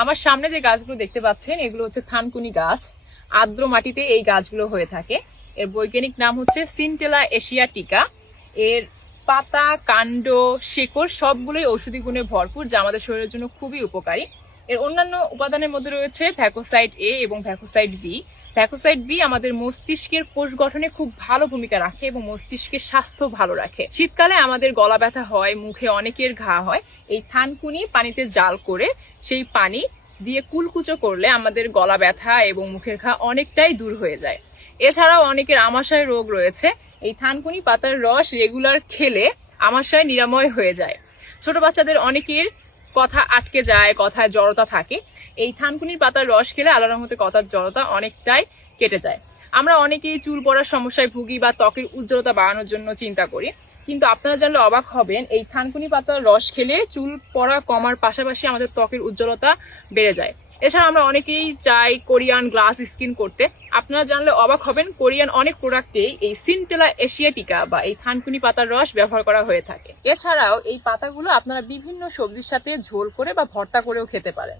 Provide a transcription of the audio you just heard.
আমার সামনে যে গাছগুলো দেখতে পাচ্ছেন এগুলো হচ্ছে থানকুনি গাছ। আর্দ্র মাটিতে এই গাছগুলো হয়ে থাকে। এর বৈজ্ঞানিক নাম হচ্ছে সিনটেলা এশিয়াটিকা। এর পাতা, কাণ্ড, শেকড় সবগুলোই ঔষধি গুণে ভরপুর, যা আমাদের শরীরের জন্য খুবই উপকারী। এর অন্যান্য উপাদানের মধ্যে রয়েছে ভ্যাকোসাইড এ এবং ভ্যাকোসাইড বি। ভ্যাকোসাইড বি আমাদের মস্তিষ্কের কোষ গঠনে খুব ভালো ভূমিকা রাখে এবং মস্তিষ্কের স্বাস্থ্য ভালো রাখে। শীতকালে আমাদের গলা ব্যথা হয়, মুখে অনেকের ঘা হয়। এই থানকুনি পানিতে জাল করে সেই পানি দিয়ে কুলকুচো করলে আমাদের গলা ব্যথা এবং মুখের ঘা অনেকটাই দূর হয়ে যায়। এছাড়াও অনেকের আমাশয় রোগ রয়েছে। এই থানকুনি পাতার রস রেগুলার খেলে আমাশয় নিরাময় হয়ে যায়। ছোট বাচ্চাদের অনেকের কথা আটকে যায়, কথায় জড়তা থাকে। এই থানকুনির পাতার রস খেলে আল্লাহর রহমতে কথার জড়তা অনেকটাই কেটে যায়। আমরা অনেকেই চুল পড়ার সমস্যায় ভুগি বা ত্বকের উজ্জ্বলতা বাড়ানোর জন্য চিন্তা করি, কিন্তু আপনারা জানলে অবাক হবেন এই থানকুনি পাতার রস খেলে চুল পড়া কমার পাশাপাশি আমাদের ত্বকের উজ্জ্বলতা বেড়ে যায়। এছাড়া আমরা অনেকেই চাই কোরিয়ান গ্লাস স্কিন করতে। আপনারা জানলে অবাক হবেন কোরিয়ান অনেক প্রোডাক্টেই এই সিনটেলা এশিয়াটিকা বা এই থানকুনি পাতার রস ব্যবহার করা হয়ে থাকে। এছাড়াও এই পাতাগুলো আপনারা বিভিন্ন সবজির সাথে ঝোল করে বা ভর্তা করেও খেতে পারেন।